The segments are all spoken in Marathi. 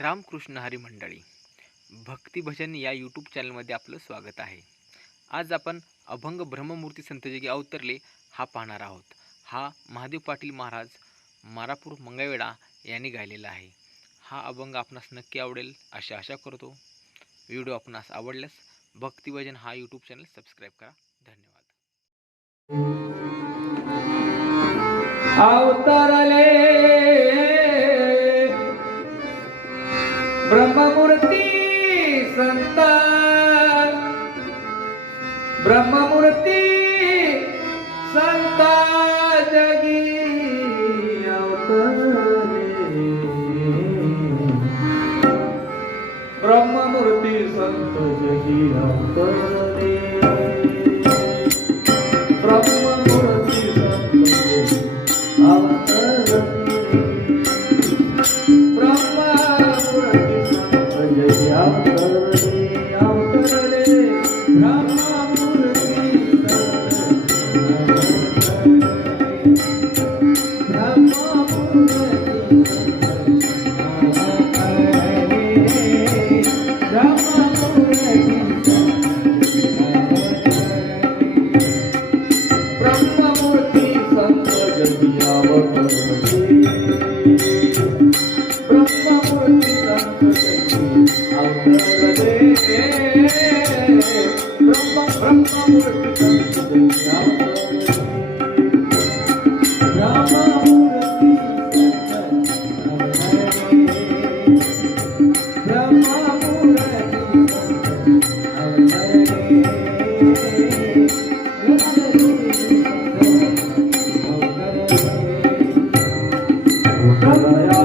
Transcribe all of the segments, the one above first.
रामकृष्ण हरी मंडळी भक्तिभजन या यूट्यूब चॅनलमध्ये आपलं स्वागत आहे. आज आपण अभंग ब्रह्ममूर्ती संतजगी अवतरले हा पाहणार आहोत. हा महादेव पाटील महाराज मारापूर मंगळवेडा यांनी गायलेला आहे. हा अभंग आपणास नक्की आवडेल अशी आशा करतो. व्हिडिओ आपणास आवडल्यास भक्तिभजन हा यूट्यूब चॅनल सबस्क्राईब करा. धन्यवाद. अवतरले ब्रह्ममूर्ती संत ब्रह्ममूर्ती संत जगी अवतरले ब्रह्ममूर्ती संत जगी अवतरले Música Gracias.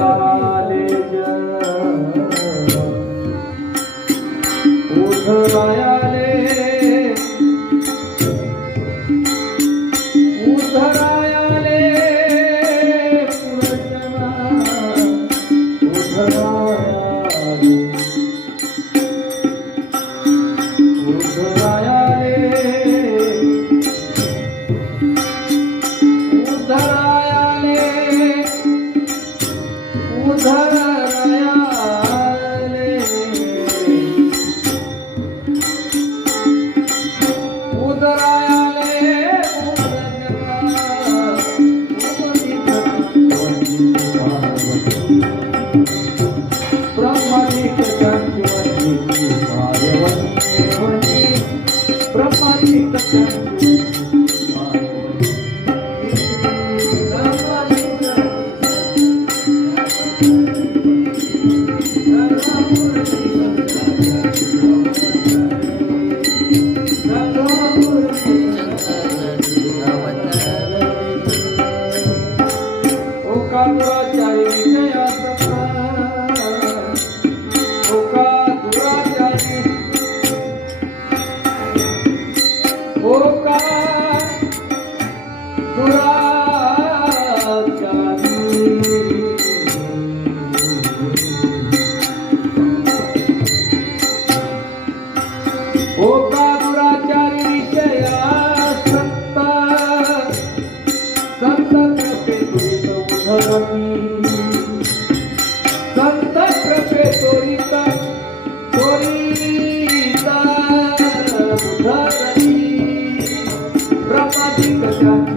বোকা তোরা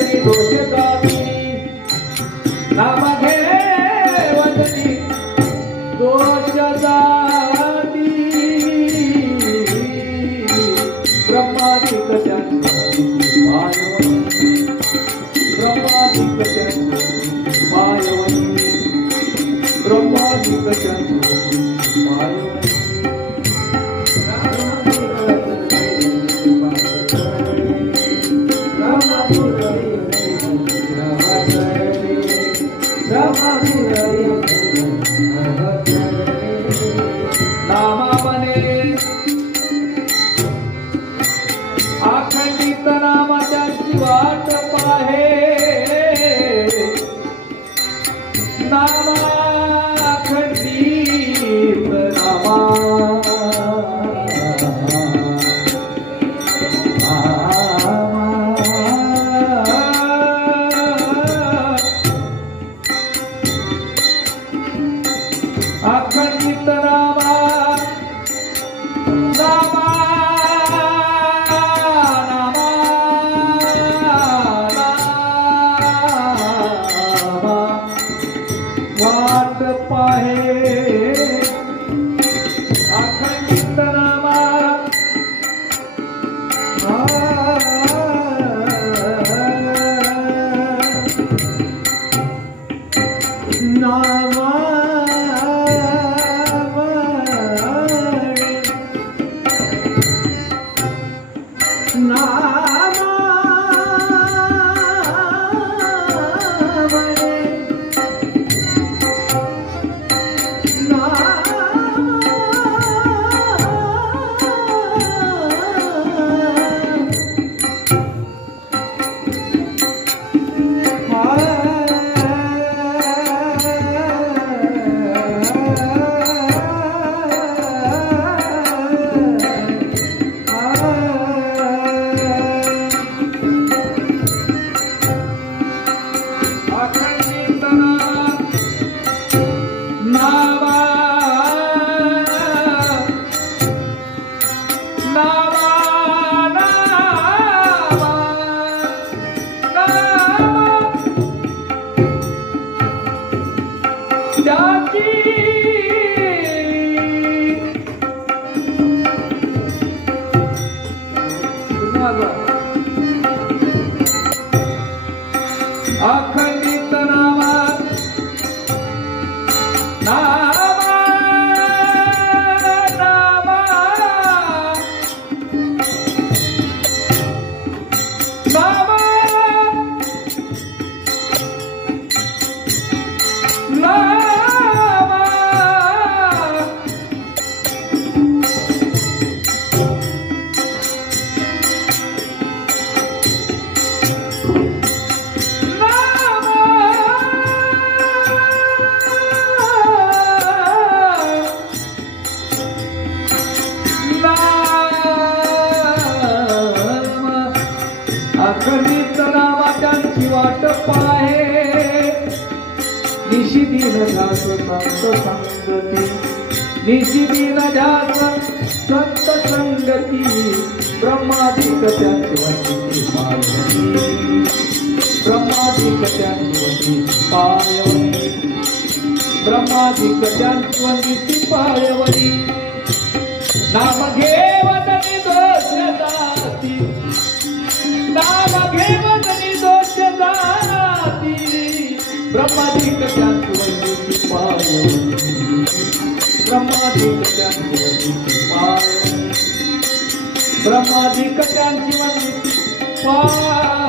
वदनी दोष जाती नाम घे वदनी दोष जाती ब्रह्मादिक शांती मायवनी ब्रह्मादिक शांती मायवनी ब्रह्मादिक शांती Amen. ਪਾਹੇ। ਆਖਾਂ ਕਿਤਨਾ ਮਾਰਾ। ਨਾਮਾ agora. Acabou. निशिदिन झास संत संगती. निशिदिन झास संत संगती. ब्रह्मादिक त्यांची ब्रह्मादिक त्यांची वंचिती ब्रह्माधिक ब्रह्मादिक त्यांची वंचिती पायवती नाम घेवतनी दोष जाती नाम घेवतनी दोष जाती ब्रह्मादिक त्या ब्रह्मादिक त्यांची वंचिती पाय